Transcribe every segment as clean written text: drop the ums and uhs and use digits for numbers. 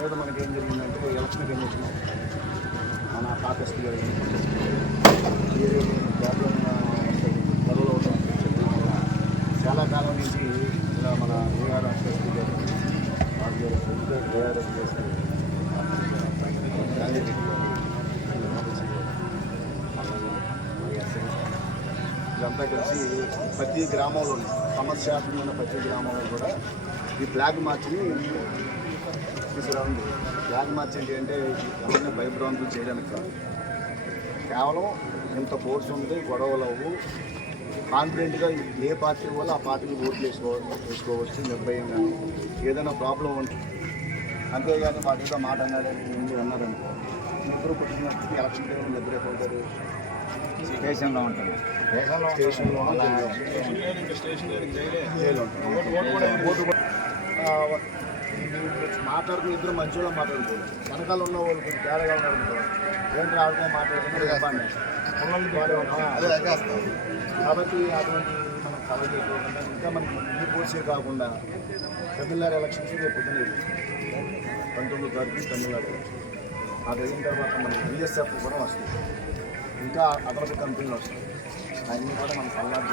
మీద మనకి ఏం జరిగిందంటే ఎలక్షన్ కమిషన్ మన కాకస్తి గారు ప్రాబ్లం గొడవలు అవడం చెప్పిన వల్ల చాలా కాలం నుంచి ఇలా మన ఏఆర్ కాకస్తి గారు ఏఆర్ఎస్ చేసి ఇదంతా కలిసి ప్రతి గ్రామంలో సమస్యాత్మకమైన ఉన్న ప్రతి గ్రామంలో కూడా ఈ ఫ్లాగ్ మార్చ్ని తీసుకురావడం. ఫ్లాగ్ మార్చ్ ఏంటి అంటే ఎవరిని భయభ్రాంతులు చేయడానికి కాదు, కేవలం ఇంత ఫోర్స్ ఉంది, గొడవలు అవ్వు, కాన్ఫిడెంట్గా ఏ పార్టీ వల్ల ఆ పార్టీకి ఓట్లు వేసుకోవచ్చు నిర్భయంగా. ఏదైనా ప్రాబ్లం ఉంటుంది అంతేగాని మాకు ఏదో మాట అన్నాడని మీరు అన్నారనుకో, నిద్ర పుట్టినప్పుడు ఎలక్షన్ టైంలో నిద్రపోతారు, స్టేషన్లో ఉంటుంది, స్టేషన్లో మాట్లాడుకుని ఇద్దరు మధ్యలో మాట్లాడుకోవాలి. వెనకాల ఉన్న వాళ్ళు కొంచెం తేడాగా ఉన్నారనుకో, ఏంటి ఆడుకో మాట్లాడుకుంటే ఇబ్బంది కాబట్టి అటువంటి మనం కలర్ చేయకుండా ఇంకా మనకి ఈ కోర్సే కాకుండా తమిళనాడు ఎలక్షన్స్ రేపు పొద్దున 19వ తారీఖు తమిళనాడు ఎలక్షన్. అది అయిన తర్వాత మనకి బిఎస్ఎఫ్ కూడా వస్తుంది, ఇంకా అదనపు కంపెనీలు వస్తాయి. అన్నీ కూడా మన పల్నాడు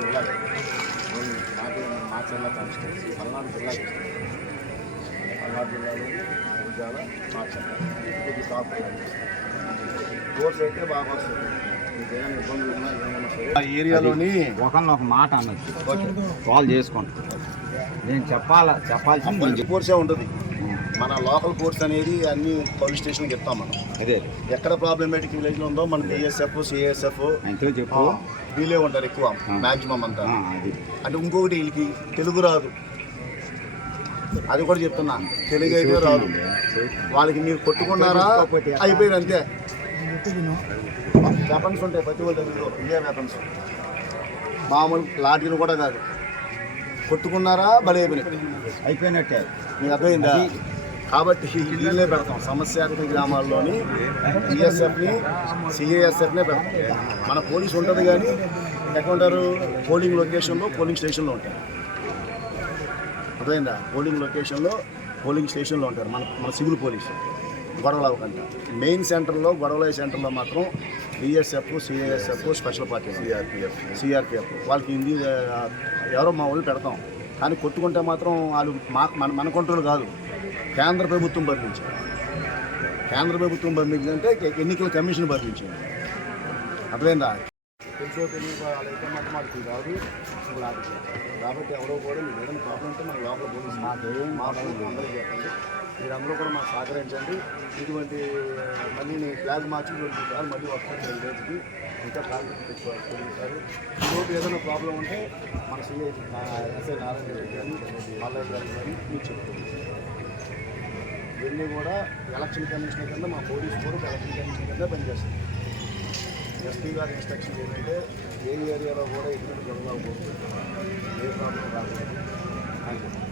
జిల్లాకి మాచర్ల కాన్స్టిట్యూన్సీ పల్నాడు జిల్లాకి వస్తుంది. పల్నాడు జిల్లాలో గుజాల మాచర్ల ఇది టాప్ కోర్స్ అయితే బాగా వస్తుంది. మీకు ఏమైనా ఇబ్బందులు ఉన్నా ఏమన్నా సరే ఆ ఏరియాలోని ఒక మాట అన్నట్టు కాల్ చేసుకోండి. నేను చెప్పాల్సింది కోర్సే ఉంటుంది. మన లోకల్ కోర్స్ అనేది అన్ని పోలీస్ స్టేషన్కి చెప్తాం మనం. అదే ఎక్కడ ప్రాబ్లమేటిక్ విలేజ్లో ఉందో మన బిఎస్ఎఫ్ సిఏఎస్ఎఫ్ అంతే చెప్పు, వీళ్ళే ఉంటారు ఎక్కువ మ్యాక్సిమం అంతా. అంటే ఇంకొకటి వీళ్ళకి తెలుగు రాదు, అది కూడా చెప్తున్నా, తెలుగు అయితే రాదు వాళ్ళకి. మీరు కొట్టుకున్నారా అయిపోయింది అంతే. వెపన్స్ ఉంటాయి ప్రతి వాళ్ళ దగ్గర, ఇండియా వెపన్స్, మామూలు లాఠీలు కూడా కాదు. కొట్టుకున్నారా బలి అయిపోయినట్టే, మీకు అర్థమైందా? కాబట్టి వీళ్ళే పెడతాం సమస్యాత్మక గ్రామాల్లోని బిఎస్ఎఫ్ని సిఏఎస్ఎఫ్నే పెడతాం. మన పోలీసు ఉంటుంది కానీ ఎక్కడుంటారు, పోలింగ్ లొకేషన్లో పోలింగ్ స్టేషన్లో ఉంటారు. అర్థమైందా? పోలింగ్ స్టేషన్లో ఉంటారు మన సివిల్ పోలీసు. గొడవలు అవ్వకుండా మెయిన్ సెంటర్లో, గొడవల సెంటర్లో మాత్రం BSF CASF special party CRPF వాళ్ళకి హిందీ ఎవరో మా వాళ్ళు పెడతాం. కానీ కొట్టుకుంటే మాత్రం వాళ్ళు మన కంట్రోల్ కాదు, కేంద్ర ప్రభుత్వం పంపించింది. కేంద్ర ప్రభుత్వం పంపించిందంటే ఎన్నికల కమిషన్ పంపించింది. అర్థమైందా? తెలుసో తెలియదు వాళ్ళైతే మాకు కాదు కాబట్టి ఎవరో కూడా మీకు ఏదైనా ప్రాబ్లం ఉంటే మన లోపల పోలీసు అందరూ చెప్పండి. మీరు అందరూ కూడా మాకు సహకరించండి. ఇటువంటి మళ్ళీ ఫ్లాగ్ మార్చి 2 సార్లు మళ్ళీ వస్తాను రోజుకి, ఇంకా ప్రాబ్లం తెచ్చుకోవాలి. ఈరోజు ఏదైనా ప్రాబ్లం ఉంటే మన ఎస్ఐ నారాయణ రెడ్డి కానీ మల్లయ్య గారు కానీ మీరు చెప్తారు. ఇవన్నీ కూడా ఎలక్షన్ కమిషన్ కింద మా పోలీసు కూడా ఎలక్షన్ కమిషన్ కింద పనిచేస్తుంది. ఎస్పీ గారి ఇన్స్ట్రక్షన్ ఏంటంటే ఏ ఏరియాలో కూడా ఎటువంటి గొడవ అవ్వకూడదు, ఏ ప్రాబ్లం రాకూడదు అని చెప్పి